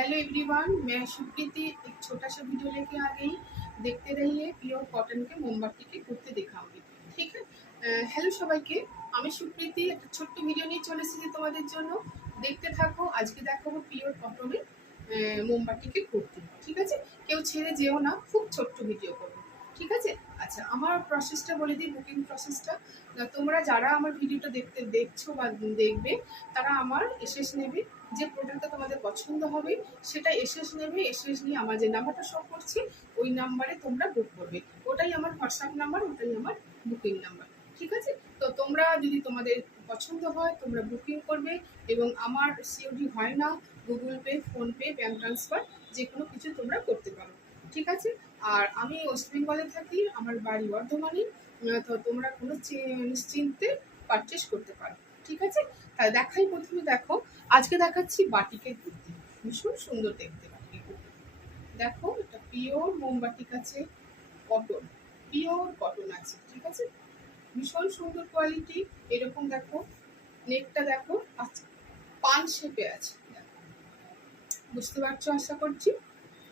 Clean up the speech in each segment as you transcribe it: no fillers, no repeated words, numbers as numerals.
Hello everyone, मैं सुप्रीति एक छोटा सा वीडियो लेके आ गई। देखते रहिए, प्योर कॉटन के मोमबाती के कुर्ते दिखाऊंगी। ठीक है। हेलो সবাইকে, আমি সুপ্রীতি একটা ছোট্ট ভিডিও নিয়ে চলে এসেছি তোমাদের জন্য। দেখতে থাকো। আজকে দেখাবো পিওর কটনের মোমবাতিকে কুর্তি। ঠিক আছে, কেউ ছেড়ে যেও না, খুব ছোট্ট ভিডিও করবো। ঠিক আছে। আচ্ছা, আমার প্রসেসটা বলে দিই, বুকিং প্রসেসটা। তোমরা যারা আমার ভিডিওটা দেখছো বা দেখবে, তারা আমার এসএস নেবে। যে প্রোডাক্টটা তোমাদের পছন্দ হবে সেটা এসএস নেবে। এসএস নিয়ে আমার যে নাম্বারটা শো করছি ওই নাম্বারে তোমরা বুক করবে। ওটাই আমার হোয়াটসঅ্যাপ নাম্বার, ওটাই আমার বুকিং নাম্বার। ঠিক আছে। তো তোমরা যদি তোমাদের পছন্দ হয় তোমরা বুকিং করবে, এবং আমার সিওডি হয় না, Google pay, PhonePe, bank transfer যে কোনো কিছু তোমরা করতে পারো। ঠিক আছে। আর আমি ওয়েস্ট বেঙ্গলে থাকি, আমার বাড়ি বর্ধমানে। তো তোমরা কোনো নিশ্চিন্তে পারচেস করতে পারো। ঠিক আছে। তাহলে দেখাই, প্রথমে দেখো, আজকে দেখাচ্ছি বাটিকের কুর্তি। ভীষণ সুন্দর দেখতে বাটিকের কুর্তি। দেখো, এটা পিওর মোমবাটিক আছে, কটন, পিওর কটন আছে। ঠিক আছে, ভীষণ সুন্দর কোয়ালিটি। এরকম দেখো, নেকটা দেখো, আচ্ছা পান শেপে আছে। বুঝতে পারছো আশা করছি।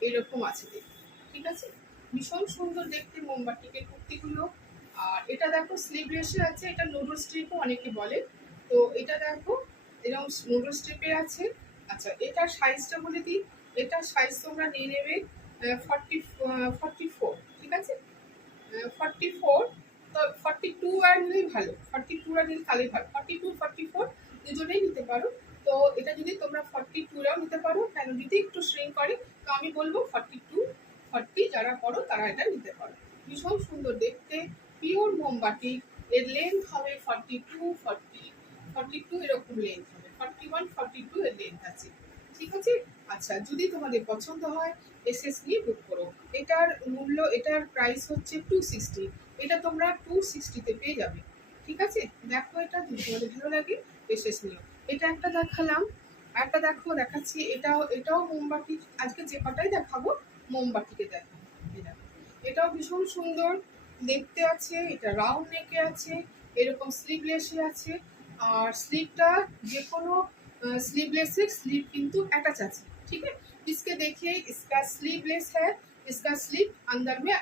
এরকম আছে দেখতে। ঠিক আছে, ভীষণ সুন্দর দেখতে মোমবাটিকের কুর্তিগুলো। আর এটা দেখো স্লিভলেসে আছে, এটা নুডল স্ট্রিপও অনেকে বলে। তো এটা দেখো এরকম নুডল স্ট্রিপে আছে। আচ্ছা, এটার সাইজটা বলে দিই। এটার সাইজ তোমরা নিয়ে নেবে 44। ঠিক আছে, 44। তো 42 আর নিলেই ভালো, 42 আর নিলে তাহলেই ভালো। 42 44 দুজনেই নিতে পারো। তো এটা যদি তোমরা 42রাও নিতে পারো, কেন যদি একটু শ্রিঙ্ক করে, তো আমি বলবো 42 40 যারা করো তারা এটা নিতে পারো। ভীষণ সুন্দর দেখতে, পিওর মোমবাতি। এর লেন্থ হবে 42 এরকম লেন্থ হবে, 41 42 এর লেন্থ আছে। ঠিক আছে। আচ্ছা, যদি তোমাদের পছন্দ হয় এসএস নিয়ে বুক করো। এটার মূল্য, এটার প্রাইস হচ্ছে 260। এটা তোমরা 260-তে পেয়ে যাবে। ঠিক আছে। দেখো, এটা যদি তোমাদের ভালো লাগে এসএস নিও। এটা একটা দেখালাম, একটা দেখো দেখাচ্ছি, এটাও মোমবাতি। আজকে যে কটাই দেখাবো মোমবাতিকে দেখো। এটাও ভীষণ সুন্দর দেখতে আছে। এটা রাউন্ড নেকে আছে, এরকম স্লিভলেসে আছে। আর স্লিভটা যে কোনো स्लीवलेस स्लीव किंतु अटैच আছে। ठीक है, इसके देखिए, इसका स्लीवलेस है, इसका स्लीव अंदर में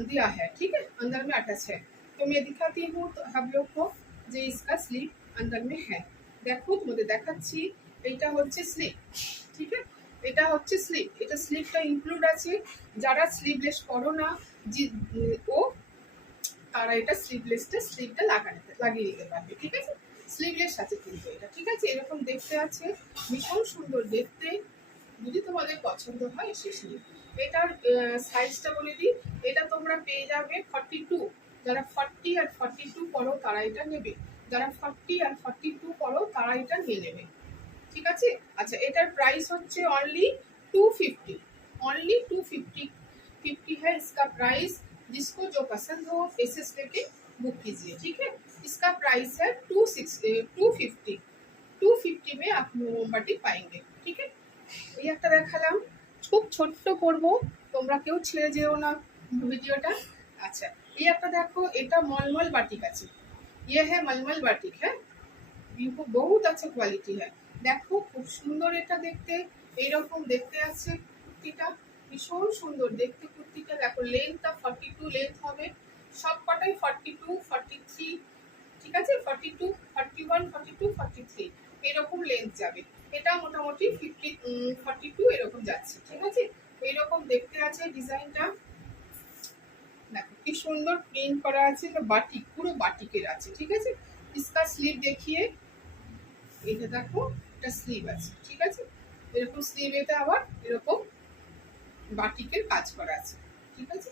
दिया है। ठीक है, अंदर में अटैच है। तो मैं दिखाती हूँ तो हम लोग को যে इसका स्लीव अंदर में है। দেখো তোমাদের দেখাচ্ছি, এইটা হচ্ছে স্লিভ। ঠিক আছে, এটা হচ্ছে স্লিভ, এটা স্লিভটা ইনক্লুড আছে। যারা স্লিভলেস পরো না ও তারা এটা স্লিভটা লাগিয়ে নিতে পারবে। ঠিক আছে, স্লিভলেস আছে কিন্তু এটা। ঠিক আছে, এরকম দেখতে আছে, ভীষণ সুন্দর দেখতে। যদি তোমাদের পছন্দ হয় শেষে এটার সাইজটা বলে দিই। এটা তোমরা পেয়ে যাবে 42। যারা 40 আর 42 পড়ো তারা এটা নেবে, যারা 40 আর 42 পড়ো তারা এটা নিয়ে নেবে। ঠিক আছে। আচ্ছা, এটার প্রাইস হচ্ছে অনলি 250। অনলি 250 है इसका प्राइस। जिसको जो पसंद हो एसएस लेके बुक कीजिए। ठीक है, इसका प्राइस है 250। 250 में आप मोमबाती पाएंगे। ठीक है, এই একটা দেখালাম, খুব ছোট্ট করবো, তোমরা কেউ ছেড়ে যেও না ভিডিওটা। আচ্ছা, এই একটা দেখো, এটা মলমল বাটিক আছে। ये है मलमल बाटिक है, बहुत अच्छा क्वालिटी है। দেখো খুব সুন্দর এটা দেখতে, এইরকম দেখতে আছে কুর্তিটা, ভীষণ সুন্দর দেখতে কুর্তিটা। দেখো লেন্থটা 42 লেন্থ হবে, সব কটাই 42 43। ঠিক আছে, 42 41 42 43 এরকম লেন্থ যাবে। এটা মোটামুটি 42 এরকম যাচ্ছে। ঠিক আছে, এইরকম দেখতে আছে ডিজাইনটা। দেখো কি সুন্দর প্রিন্ট করা আছে, বাটিক, পুরো বাটিকের আছে। ঠিক আছে, इसका স্লিভ দেখিয়ে, এটা দেখো, এটা স্লিভ আছে। ঠিক আছে, এরকম স্লিভ, এটা আবার এরকম বাটিকের কাজ করা আছে। ঠিক আছে,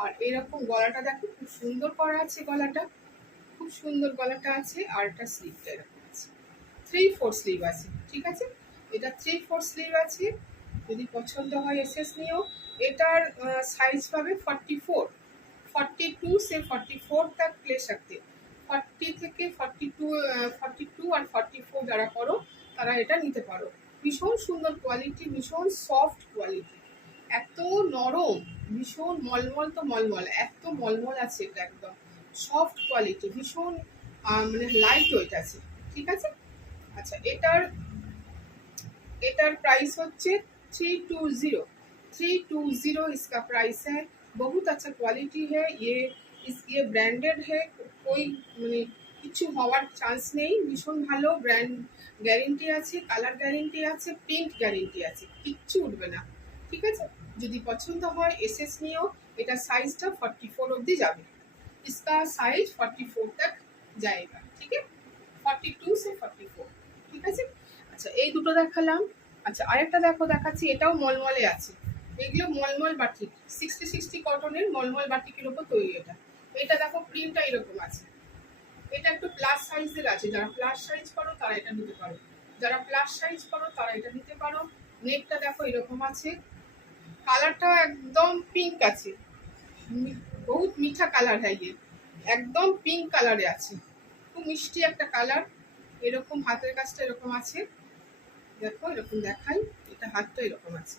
আর এরকম গলাটা দেখো, খুব সুন্দর করা আছে গলাটা, খুব সুন্দর গলাটা আছে। আর এটা স্লিভটা এরকম আছে, 3/4 স্লিভ আছে। ঠিক আছে, এটা 3/4 স্লিভ আছে। যদি পছন্দ হয় এসএস নিও। এটার সাইজ পাবে 44। 42 से 44 तक ले सकते। 40 থেকে 42 আর 44 যারা করো তারা এটা নিতে পারো। ভীষণ সুন্দর কোয়ালিটি, ভীষণ সফট কোয়ালিটি, এত নরম, ভীষণ মলমল, তো মলমল, এত মলমল আছে এটা, একদম সফট কোয়ালিটি, ভীষণ মানে লাইট ওয়েট আছে। ঠিক আছে। আচ্ছা, এটার প্রাইস হচ্ছে 320 इसका प्राइस है। बहुत अच्छा क्वालिटी है ये ब्रांडेड है, कोई মানে কিছু হওয়ার চান্স নেই। ভীষণ ভালো ব্র্যান্ড, গ্যারেন্টি আছে, কালার গ্যারেন্টি আছে, প্রিন্ট গ্যারেন্টি আছে, কিচ্ছু উঠবে না। ঠিক আছে, যদি পছন্দ হয় এসএস নিও। এটা সাইজটা 44 অবধি যাবে। इसका साइज 44 तक जाएगा। ठीक है, 42 से 44। ঠিক আছে, আচ্ছা এই দুটো দেখালাম। আচ্ছা আরেকটা দেখাচ্ছি, এটাও মলমলে আছে। এগুলো মলমল বাটিক, 60 কটনের মলমল বাটিকের উপর তৈরি। এটা দেখো প্রিন্টটা এরকম আছে। এটা একটু প্লাস সাইজের আছে, যারা প্লাস সাইজ করো তারা এটা নিতে পারো, যারা প্লাস সাইজ করো তারা এটা নিতে পারো। নেকটা দেখো এরকম আছে, কালারটা একদম পিঙ্ক আছে, বহুত মিঠা কালার है ये, একদম পিঙ্ক কালারে আছে, খুব মিষ্টি একটা কালার। এরকম হাতের কাজটা এরকম আছে, দেখো এরকম দেখাই, এটা হাতটা এরকম আছে।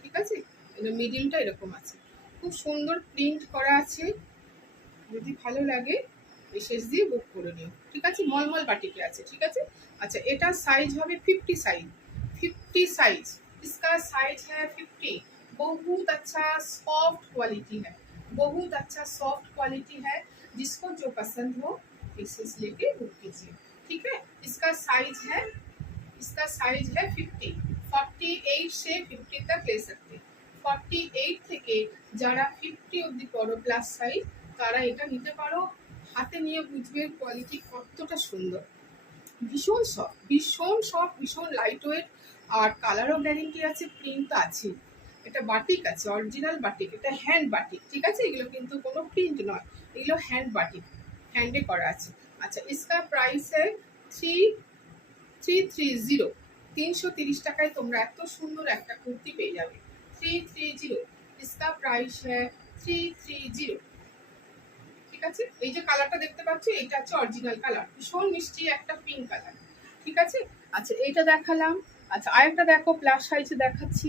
ঠিক আছে, এটা মিডিলটা এরকম আছে, খুব সুন্দর প্রিন্ট করা আছে। যদি ভালো লাগে এসএস দিয়ে বুক করে নিও। ঠিক আছে, মলমল বাটিকে আছে। ঠিক আছে, अच्छा এটা সাইজ হবে 50 সাইজ, 50 साइज। इसका साइज है 50। बहुत अच्छा सॉफ्ट क्वालिटी है, बहुत अच्छा सॉफ्ट क्वालिटी है। जिसको जो पसंद हो एसएस लेके बुक कीजिए। ठीक है, इसका साइज है 50। 48 से 50 तक ले सकते। 48 থেকে যারা 50 অবধি পড়ো প্লাস সাইজ তারা এটা নিতে পারো। হাতে নিয়ে বুঝবে কোয়ালিটি কতটা সুন্দর, ভীষণ সফট, ভীষণ লাইট ওয়েট, আর কালারও গ্যারেন্টি আছে, প্রিন্ট তো আছে। এটা বাটিক আছে, অরিজিনাল বাটিক, এটা হ্যান্ড বাটিক। ঠিক আছে, এগুলো কিন্তু কোনো প্রিন্ট নয়, এগুলো হ্যান্ড বাটিক, হ্যান্ডে করা আছে। আচ্ছা इसका प्राइस है 330। 330 টাকায় তোমরা এত সুন্দর একটা কুর্তি পেয়ে যাবে। 330, इसका प्राइस है 330। ঠিক আছে, এই যে কালারটা দেখতে পাচ্ছ এটা হচ্ছে অরিজিনাল কালার, ভীষণ মিষ্টি একটা পিঙ্ক কালার। ঠিক আছে, আচ্ছা এইটা দেখালাম। আচ্ছা আরেকটা দেখো প্লাস সাইজে দেখাচ্ছি,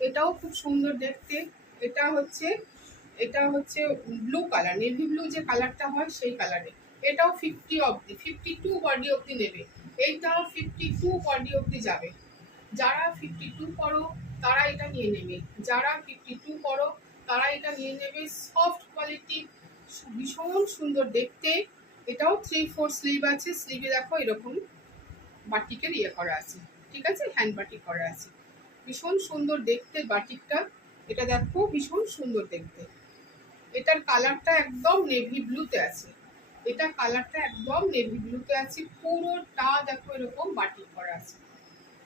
এটাও খুব সুন্দর দেখতে। এটা হচ্ছে ব্লু কালার, নেভি ব্লু যে কালারটা হয় সেই কালারে। এটাও 50 অবধি, 52 বডি অবধি নেবে। এইটাও 52 বডি অবধি যাবে। যারা 52 করো তারা এটা নিয়ে নেবে, যারা 52 করো তারা এটা নিয়ে নেবে। সফট কোয়ালিটি, ভীষণ সুন্দর দেখতে। এটাও 3/4 স্লিভ আছে, স্লিভে দেখো এরকম বাটিকের ইয়ে করা আছে। ঠিক আছে, হ্যান্ড বাটিক করা আছে, ভীষণ সুন্দর দেখতে বাটিকটা। এটা দেখো ভীষণ সুন্দর দেখতে। এটার কালারটা একদম নেভি ব্লুতে আছে, এটা কালারটা একদম নেভি ব্লুতে আছে। পুরোটা দেখো এরকম বাটিক করা আছে।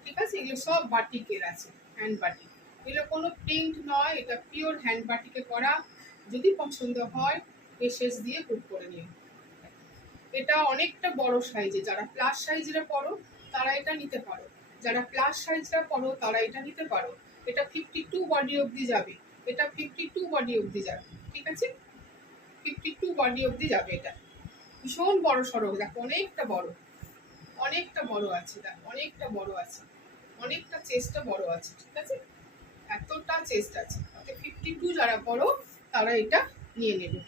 ঠিক আছে, এগুলো সব বাটিকের আছে, হ্যান্ড বাটিক, এগুলো কোনো প্রিন্ট নয়, এটা পিওর হ্যান্ড বাটিকে করা। যদি পছন্দ হয় এসএস দিয়ে বুক করে নিও। এটা অনেকটা বড় সাইজে, যারা প্লাস সাইজরা পড়ো তারা এটা নিতে পারো, যারা প্লাস সাইজরা পড়ো তারা এটা নিতে পারো। এটা 52 বডি অবধি যাবে, এটা 52 বডি অবধি যাবে। ঠিক আছে, 52 বডি অবধি যাবে। এটা ভীষণ বড় সড়ক, দেখো অনেকটা বড় আছে, দেখো অনেকটা বড় আছে, অনেকটা চেস্টটা বড় আছে। ঠিক আছে, এতটা চেস্ট আছে। 52 যারা পড়ো তারা এটা নিয়ে নেবে।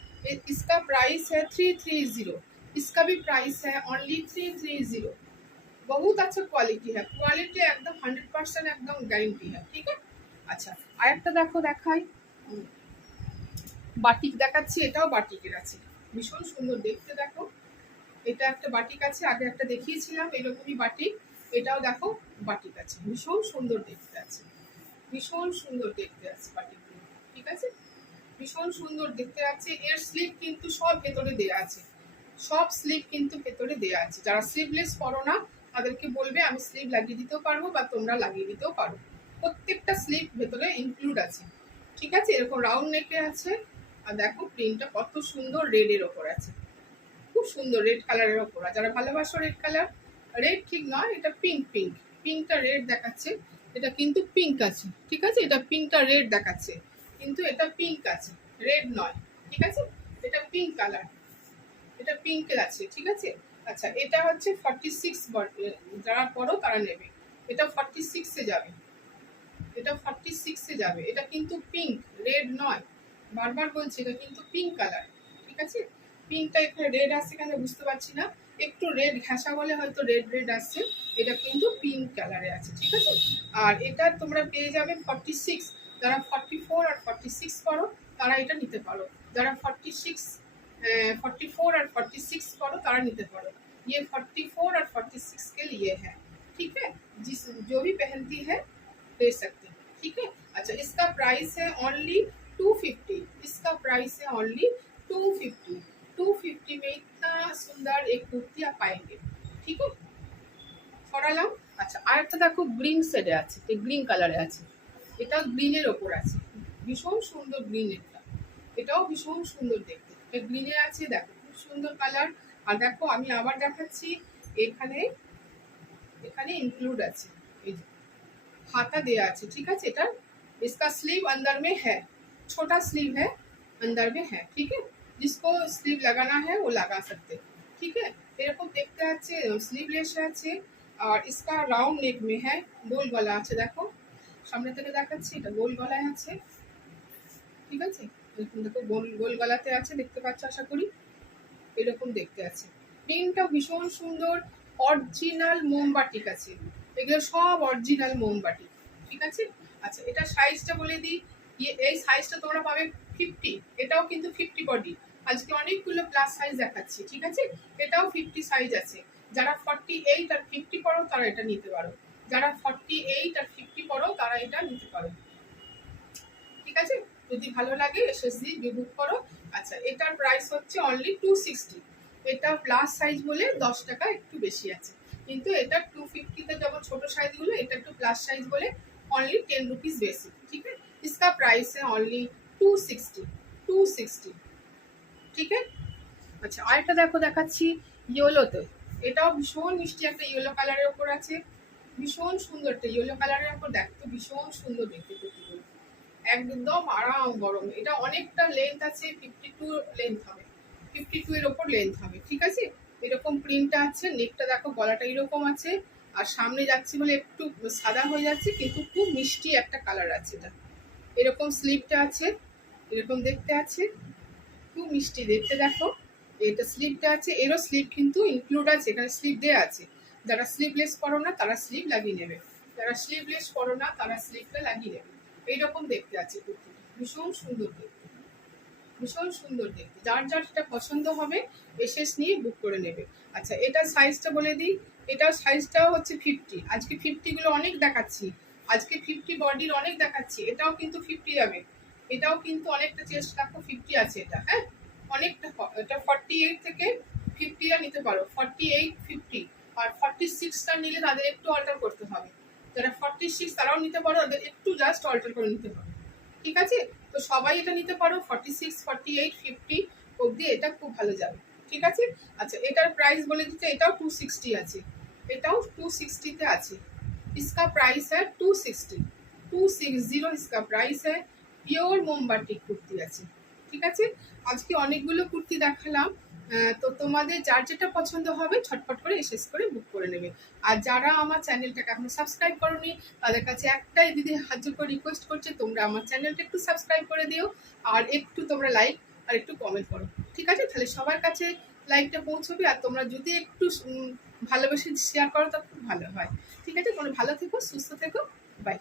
इसका प्राइस है 330। इसका भी प्राइस है ओनली 330। बहुत अच्छा क्वालिटी है, क्वालिटी एकदम 100% एकदम गारंटी है। ठीक है, अच्छा আরেকটা দেখো দেখাই, বাটিক দেখাচ্ছি। এটাও বাটিকের আছে, ভীষণ সুন্দর দেখতে। দেখো এটা একটা বাটিক আছে, আগে একটা দেখিয়েছিলাম এরকমই বাটিক। এটাও দেখো বাটিক আছে, ভীষণ সুন্দর দেখতে আছে, ভীষণ সুন্দর দেখতে আছে বাটিকগুলো। ঠিক আছে, ভীষণ সুন্দর দেখতে আছে। এর স্লিপ কিন্তু সব ভেতরে দেয়া আছে, সব স্লিপ কিন্তু ভেতরে দেয়া আছে। যারা স্লিভলেস পরো না তাদেরকে বলবে আমি স্লিভ লাগিয়ে দিতেও পারবো বা তোমরা লাগিয়ে দিতেও পারো, প্রত্যেকটা স্লিভ ভেতরে ইনক্লুড আছে। ঠিক আছে, এরকম রাউন্ড নেকে আছে। আর দেখো প্রিন্টটা কত সুন্দর, রেডের ওপর আছে, খুব সুন্দর রেড কালারের ওপর। যারা ভালোবাসো রেড কালার, রেড ঠিক নয়, এটা পিঙ্কটা রেড দেখাচ্ছে, এটা কিন্তু পিঙ্ক আছে। ঠিক আছে, এটা পিঙ্কটা রেড দেখাচ্ছে কিন্তু এটা পিঙ্ক আছে, রেড নয়। ঠিক আছে, এটা পিঙ্ক কালার, এটা পিঙ্কের আছে। ঠিক আছে, আচ্ছা এটা হচ্ছে 46 যারা পড়ো তারা নেবে। এটা 46-এ যাবে, এটা 46-এ যাবে। এটা কিন্তু পিঙ্ক, রেড নয়, বারবার বলছি এটা কিন্তু পিঙ্ক কালার। ঠিক আছে, পিঙ্কটা এখানে রেড আসছে কেন বুঝতে পারছি না, একটু রেড ঘাসা বলে হয়তো রেড আসছে, এটা কিন্তু পিঙ্ক কালারে আছে, ঠিক আছে। আর এটা তোমরা পেয়ে যাবে 46, যারা 44 আর 46 করো তারা এটা নিতে পারো, যারা 44 আর 46 করো तारा निते पारो। ये 44 और 46 के लिए है, ठीक है। जिस जो भी पहनती है ले सकते हैं, ठीक है। अच्छा, इसका प्राइस है ओनली 250, इसका प्राइस है ओनली 250। 250 में इतना सुंदर एक कुर्ती आप पाएंगे, ठीक है। সরালাম। আচ্ছা, আর একটা দেখো গ্রিন শেডে আছে, গ্রিন কালারে আছে, এটা গ্রিনের ওপর আছে, ভীষণ সুন্দর গ্রিন। এটাও ভীষণ সুন্দর দেখতে, গ্রিনে আছে, দেখো খুব সুন্দর কালার। আর দেখো আমি আবার দেখাচ্ছি, এখানে এখানে ইনক্লুড আছে, এই যে হাতা দেয়া আছে, ঠিক আছে। এটা इसका स्लीव अंदर में है, छोटा स्लीव है, अंदर में है, ठीक है। जिसको स्लीव लगाना है वो लगा सकते, ठीक है। এরকম দেখতে আছে, স্লিভলেস আছে। আর इसका রাউন্ড নেক में है, গোল গলা আছে, দেখো সামনে থেকে দেখাচ্ছি, এটা গোল গলায় আছে, ঠিক আছে। এরকম দেখো গোল গোল গলাতে আছে, দেখতে পাচ্ছ আশা করি, এরকম দেখতে আছে। প্রিন্টটা ভীষণ সুন্দর, অরিজিনাল মোমবাটিক আছে, এগুলো সব অরিজিনাল মোমবাটিক, ঠিক আছে। আচ্ছা, এটা সাইজটা বলে দিই, এই সাইজটা তোমরা পাবে 50, এটাও কিন্তু 50 বডি। আজকে অনেকগুলো প্লাস সাইজ দেখাচ্ছি, ঠিক আছে। এটাও 50 সাইজ আছে। যারা 48 আর 50 পড়ো তারা এটা নিতে পারো, যারা 48 আর 50 পড়ো তারা এটা নিতে পারো, ঠিক আছে। যদি ভালো লাগে এসএসজি বুক করো। আচ্ছা, এটার প্রাইস হচ্ছে অনলি 260, এটা প্লাস সাইজ বলে 10 টাকা একটু বেশি আছে, কিন্তু এটা 250তে যেমন ছোট সাইজগুলো, এটা একটু প্লাস সাইজ বলে অনলি 10 रुपीज বেশি, ঠিক আছে। इसका प्राइस है অনলি 260, ঠিক আছে। আচ্ছা, আরেকটা দেখো দেখাচ্ছি ইয়েলোতে, এটাও ভীষণ মিষ্টি একটা ইয়েলো কালারের উপর আছে, ভীষণ সুন্দর একটা ইয়েলো কালারের উপর, দেখতে ভীষণ সুন্দর দেখতে, কুর্তিগুলো একদম আরাম গরম। এটা অনেকটা লেন্থ আছে, 52 লেন্থ হবে, 52 এর ওপর লেন্থ হবে, ঠিক আছে। এরকম প্রিন্টটা আছে, নেকটা দেখো, গলাটা এরকম আছে, আর সামনে যাচ্ছি বলে একটু সাদা হয়ে যাচ্ছে, কিন্তু খুব মিষ্টি একটা কালার আছে এটা। এরকম স্লিভটা আছে, এরকম দেখতে আছে, খুব মিষ্টি দেখতে, দেখো এটা স্লিভটা আছে, এরও স্লিভ কিন্তু ইনক্লুড আছে, এখানে স্লিভ দেওয়া আছে। যারা স্লিভলেস পরো না তারা স্লিভ লাগিয়ে নেবে, যারা স্লিভলেস পরো না তারা স্লিভটা লাগিয়ে নেবে। এইরকম দেখতে আছে কুর্তিটা, ভীষণ সুন্দর দেখতে, ভীষণ সুন্দর দেখতে। যার যার এটা পছন্দ হবে এসএস নিয়ে বুক করে নেবে। আচ্ছা, এটা সাইজটা বলে দিই, এটার সাইজটাও হচ্ছে 50। আজকে 50 গুলো অনেক দেখাচ্ছি, আজকে 50 বডির অনেক দেখাচ্ছি, এটাও কিন্তু 50 যাবে, এটাও কিন্তু অনেকটা চেস্ট দেখো 50 আছে এটা, হ্যাঁ অনেকটা। এটা 48 থেকে 50 নিতে পারো, 48, 50 আর 46টা নিলে তাদের একটু অল্টার করতে হবে। যারা 46 তারাও নিতে পারো, তাদের একটু জাস্ট অল্টার করে নিতে হবে, ঠিক আছে। তো সবাই এটা নিতে পারো, 46, 48, 50 অবধি এটা খুব ভালো যাবে, ঠিক আছে। আচ্ছা, এটার প্রাইস বলে দিতে, এটাও 260 আছে, এটাও 260তে আছে। इसका प्राइस है 260, 260 इसका प्राइस है। পিওর মোমবাটিক কুর্তি আছে, ঠিক আছে। আজকে অনেকগুলো কুর্তি দেখালাম, তো তোমাদের যার যেটা পছন্দ হবে ছটফট করে এসএস করে বুক করে নেবে। আর যারা আমার চ্যানেলটাকে এখনো সাবস্ক্রাইব করোনি তাদের কাছে একটাই দিদি হাত জোড় করে রিকোয়েস্ট করছে, তোমরা আমার চ্যানেলটা একটু সাবস্ক্রাইব করে দিও, আর একটু তোমরা লাইক আর একটু কমেন্ট করো, ঠিক আছে। তাহলে সবার কাছে লাইকটা পৌঁছবে, আর তোমরা যদি একটু ভালোবেসে শেয়ার করো তা খুব ভালো হয়, ঠিক আছে। কোনো ভালো থেকো, সুস্থ থেকো, বাই।